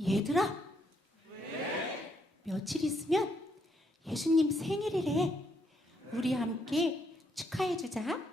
얘들아. 며칠 있으면 예수님 생일이래. 우리 함께 축하해 주자.